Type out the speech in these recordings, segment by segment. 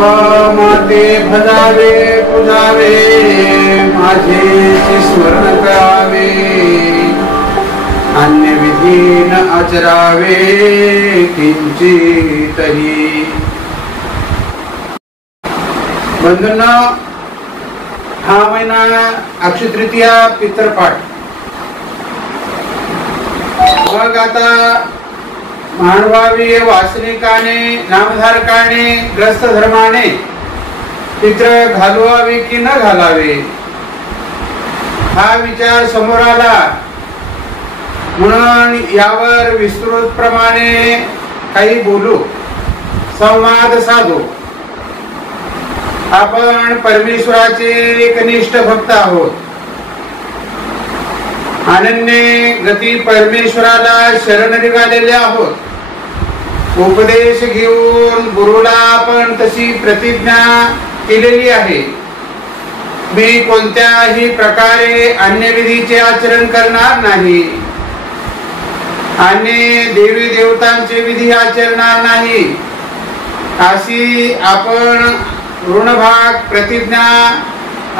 माते भजावे पूजावे माझे स्मरण करावे अन्य विधी न आचरावे किंचितही। बंधूंनो, हा महिना अक्षय तृतीया पितरपाठ। मग आता मानवावी वासनिकाने नामधारकाने ग्रस्त धर्माने पित्र घालवावे की न घालावे हा विचार समोर आला, म्हणून यावर विस्तृत प्रमाणे काही बोलू, संवाद साधू। आपण परमेश्वराचे एकनिष्ठ भक्त आहोत। अनन्य गती परमेश्वराला शरण निघालेले आहोत। उपदेश घेऊन गुरुला आपण तशी प्रतिज्ञा केलेली आहे, मी कोणत्याही प्रकारे अन्य विधीचे आचरण करणार नाही आणि देवी देवतांचे विधी आचरणार नाही, अशी आपण ऋणभाग प्रतिज्ञा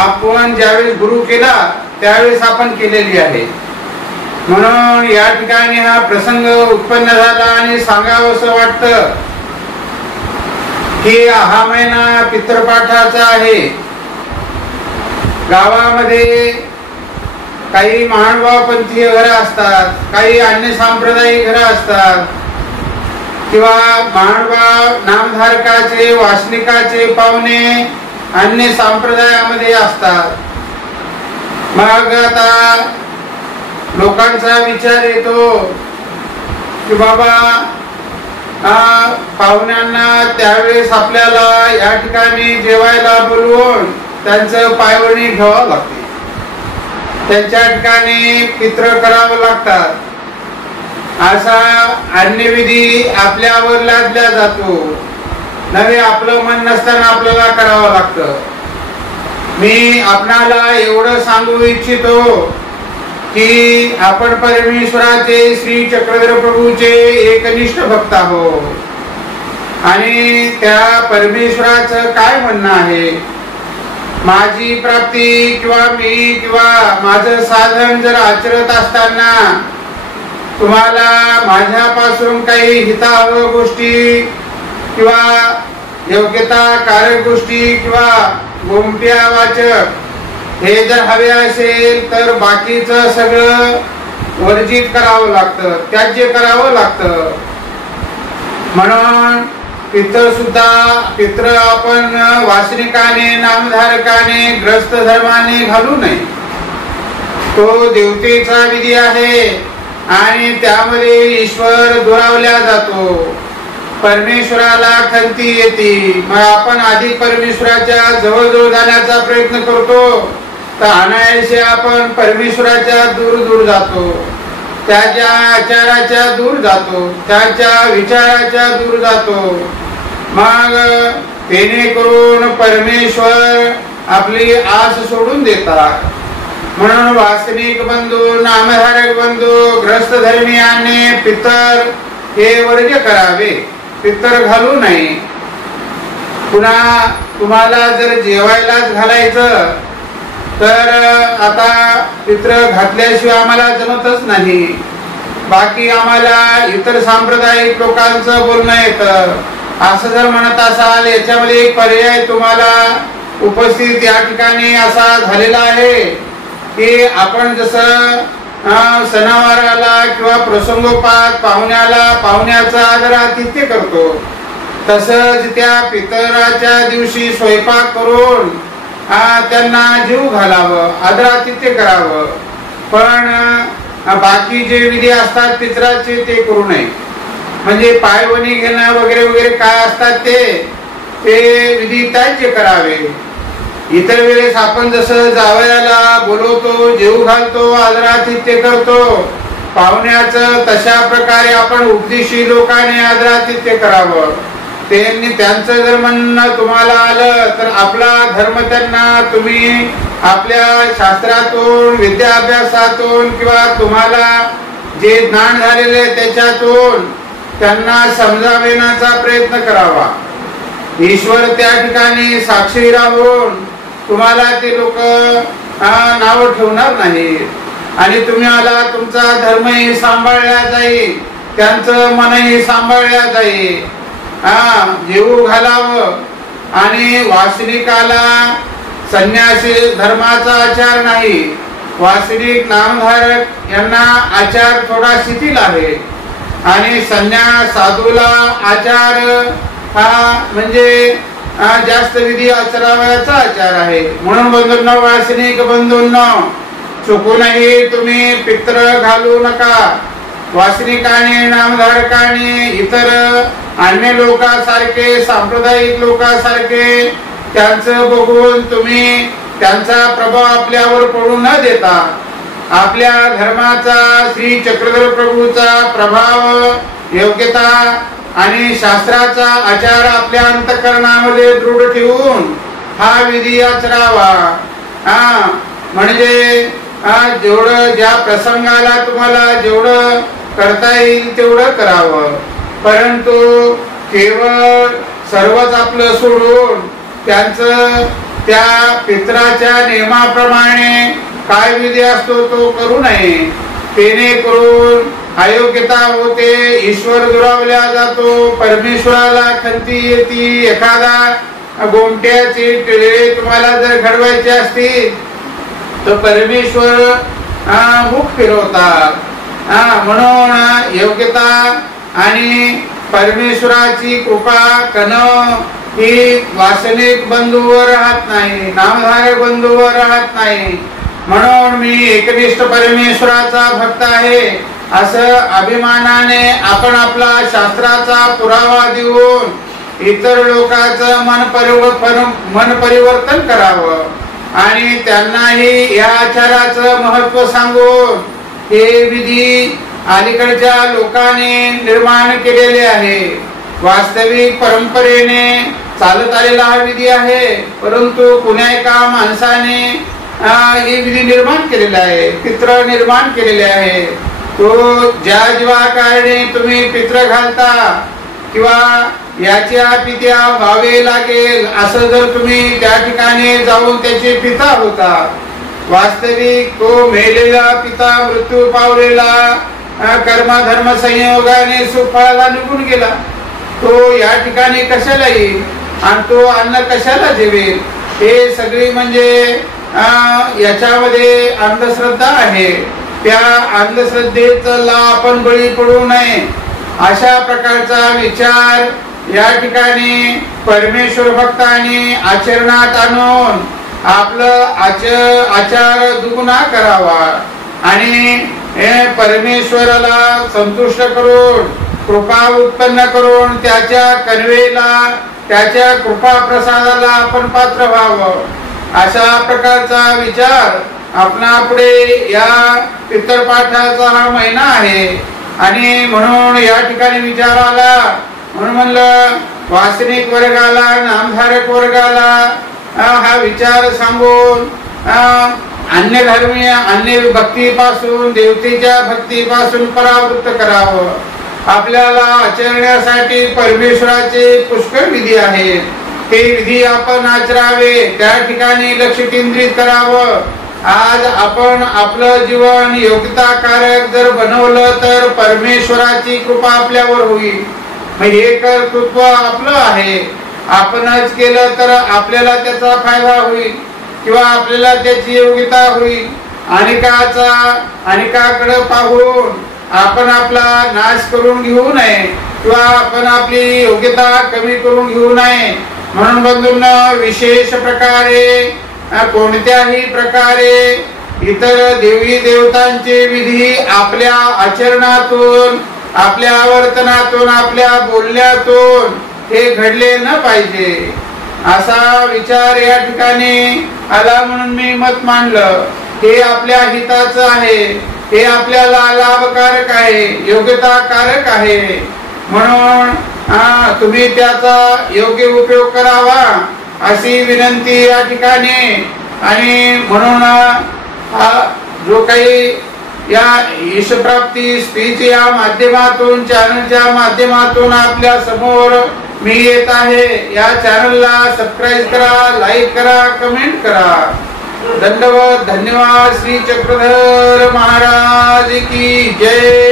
आपण ज्यावेळेस गुरु केला त्यावेळेस आपण केलेली आहे। म्हणून या ठिकाणी हा प्रसंग उत्पन्न झाला आणि सांगावंसं वाटतं की हा महिना पितरपाठाचा आहे। गावामध्ये काही महानुभावपंथीय घरं असतात, काही अन्य सांप्रदायिक घरं असतात किंवा महानुभाव नामधारकाचे वासनिकाचे पाहुणे अन्य संप्रदायामध्ये असतात। मग आता लोकांचा विचार येतो की बाबा पाहुण्यांना त्यावेळेस आपल्याला या ठिकाणी जेवायला बोलवून त्यांचं पायवणी घ्यावं लागते, त्यांच्या ठिकाणी पित्र करावं लागतात, असा अन्य विधी आपल्यावर लादला जातो। नवे आपलं मन नसताना आपल्याला करावं लागतं। मी आपणाला एवढं सांगू इच्छितो की आपण परमेश्वराचे श्री चक्रधर प्रभूचे एकनिष्ठ भक्त आहोत आणि त्या परमेश्वराचं काय म्हणणं आहे, माझी प्राप्ती किंवा मी किंवा माझं साधन जर आचरत असताना तुम्हाला माझ्यापासून काही हितावह गोष्टी किंवा योग्यताकारक गोष्टी किंवा गोमट्या वाचक हे जर हवे असेल तर बाकीचं सगळं वर्जित करावं लागतं, त्याज्य करावं लागतं। म्हणून पित्र आपण वासनिकाने नामधारकाने ग्रस्त धर्माने घालू नये। तो देवतेचा विधी आहे आणि त्यामध्ये ईश्वर दुरावल्या जातो, परमेश्वराला खंती येते। मग आपण आधी परमेश्वराच्या जवळ जाण्याचा प्रयत्न करतो तर अनायासे आपण परमेश्वराच्या दूर जातो, त्याच्या आचाराच्या दूर जातो, त्याच्या विचाराच्या दूर जातो। मग तेने करून परमेश्वर आपली आस सोडून देतात। म्हणून वासनिक बंधू नामधारक बंधू ग्रस्त धर्मीयांनी पितर हे वर्ज्य करावे, पितर घालू नये। पुन्हा तुम्हाला जर जेवायलाच घालायचं तर आता पित्र घातल्याशिवाय आम्हाला जमतच नाही, बाकी आम्हाला इतर सांप्रदायिक लोकांचं बोलणं येतं असं जर म्हणत असाल, याच्यामध्ये एक पर्याय तुम्हाला उपस्थित या ठिकाणी असा झालेला आहे की आपण जसं सणावाराला किंवा प्रसंगोपात पाहुण्याचा आदर आतिथ्य करतो, तसंच त्या पितराच्या दिवशी स्वयंपाक करून त्यांना जीव घालावं, आदर आतिथ्य करावं। पण बाकी जे विधी असतात पितराचे ते करू नये, म्हणजे पायवणी घेणं वगैरे वगैरे काय असतात ते विधी त्याचे करावे। इतर वेळेस आपण जसं जावयाला बोलवतो, जेव घालतो, आदरातिथ्य करतो, पाहुण्याचं तशा प्रकारे आपण उपदेशी लोकांनी आदरातिथ्य करावं। त्यांचं जर म्हणणं तुम्हाला आलं तर आपला धर्म त्यांना तुम्ही आपल्या शास्त्रातून विद्याभ्यासातून किंवा तुम्हाला जे ज्ञान झालेले त्याच्यातून त्यांना समजावण्याचा प्रयत्न करावा। ईश्वर त्या ठिकाणी साक्षी राहून तुम्हाला ते लोक नाव ठेवणार नाही आणि तुम्हाला तुमचा धर्मही सांभाळला जाईल, त्यांचं मनही सांभाळल्या जाईल. जेवू घालावं आणि वासनिकाला संन्यासी धर्माचा आचार नाही, वासनिक नामधारक यांना आचार थोडा शिथिल आहे आणि संन्यास साधूला आचार हा म्हणजे जास्त विधी आचरावयाचा आचार आहे. म्हणून बंधूंनो, वासनिक बंधूंनो, चुकूनही तुम्ही पित्र घालू नका. वासनिकाने नामधारकाने इतर अन्य लोकांसारखे सांप्रदायिक लोकांसारखे त्यांचं बघून तुम्ही त्यांचा प्रभाव आपल्यावर पडू न देता आपल्या धर्माचा, श्री चक्रधर प्रभूचा प्रभाव, योग्यता आणि शास्त्राचा आचार आपल्या अंतःकरणामध्ये दृढ ठेवून हा विधी आचरावा. म्हणजे जेवढं ज्या प्रसंगाला तुम्हाला जेवढं करता येईल तेवढं करावं, परंतु केवळ सर्वच आपलं सोडून त्यांचं त्या पित्राच्या नियमाप्रमाणे काय विधी असतो तो करू नये. तेने करून अयोग्यता होते, ईश्वर दुरावला जातो, परमेश्वराला खंती येते. एखादा गोमट्याची टिळे तुम्हाला जर घडवायची असतील तर परमेश्वर मुख फिरवतात. म्हणून योग्यता आणि परमेश्वराची कृपा कन ही वासनिक बंधूवर राहत नाही, नामधारक बंधूवर राहत नाही. म्हणून मी एकनिष्ठ परमेश्वराचा भक्त आहे असं अभिमानाने आपण आपला शास्त्राचा पुरावा देऊन इतर लोकांचं मन परिवर्तन करावं आणि त्यांनाही या आचाराचं महत्व सांगून हे विधी अलीकडच्या लोकांनी निर्माण केलेले आहे. वास्तविक परंपरेने चालत आलेला हा विधी आहे, परंतु कुण्या एका माणसाने हे विधी निर्माण केलेला आहे, पित्र निर्माण केलेले आहे. तो ज्या कारणे तुम्ही पित्र घालता किंवा याच्या पित्या व्हावे लागेल असं जर तुम्ही त्या ठिकाणी जाऊन त्याचे पिता होता, वास्तविक तो मेलेला पिता मृत्यू पावलेला कर्मधर्म संयोगाने सुफळाला निघून गेला. तो या ठिकाणी कशाला येईल आणि तो अन्न कशाला जेवेल? हे सगळी म्हणजे याच्यामध्ये अंधश्रद्धा आहे. त्या अंधश्रद्धेला आपण बळी पडू नये अशा प्रकारचा विचार या ठिकाणी परमेश्वर भक्तांनी आचरणात आणून आपलं आचार दुगुणा करावा आणि परमेश्वराला संतुष्ट करून कृपा उत्पन्न करून त्याच्या कन्वेला, त्याच्या कृपा प्रसादाला आपण पात्र व्हावं अशा प्रकारचा विचार आपणापुढे या पितरपाठाचा हा महिना आहे. आणि म्हणून या ठिकाणी विचार आला, म्हणून म्हणलं वासनिक वर्गाला, नामधारक वर्गाला हा विचार सांगून अन्य धर्मीय, अन्य भक्तीपासून, देवतेच्या भक्तीपासून परावृत्त करावं. आपल्याला आचरण्यासाठी परमेश्वराचे पुष्कळ विधी आहेत, ते विधी आपण आचरावे, त्या ठिकाणी लक्ष केंद्रित करावं. आज आपण आपलं जीवन योग्यताकारक जर बनवलं तर परमेश्वराची कृपा आपल्यावर होईल. हे कर्तृत्व आपलं आहे, आपणच केलं तर आपल्याला त्याचा फायदा होईल किंवा आपल्याला त्याची योग्यता होईल. अनेकाकडे पाहून आपण आपला नाश करून घेऊ नये किंवा आपण आपली योग्यता कमी करून घेऊ नये. म्हणून बंधूंनो, विशेष प्रकारे कोणत्याही प्रकारे इतर देवी देवतांचे विधी आपल्या आचरणातून, आपल्या वर्तनातून, आपल्या बोलण्यातून हे घडले न पाहिजे असा विचार या ठिकाणी आला. म्हणून मी मत मांडलं, हे आपल्या हिताचं आहे, हे आपल्याला लाभकारक आहे, योग्यताकारक आहे. म्हणून तुम्ही त्याचा योग्य उपयोग करावा अशी विनंती या ठिकाणी. आणि म्हणून जो काही या यशप्राप्ती स्पीच या माध्यमातून, चॅनलच्या माध्यमातून आपल्या समोर मी येत आहे. या चॅनलला सबस्क्राईब करा, लाईक करा, कमेंट करा. दंडवत, धन्यवाद. श्री चक्रधर महाराज की जय.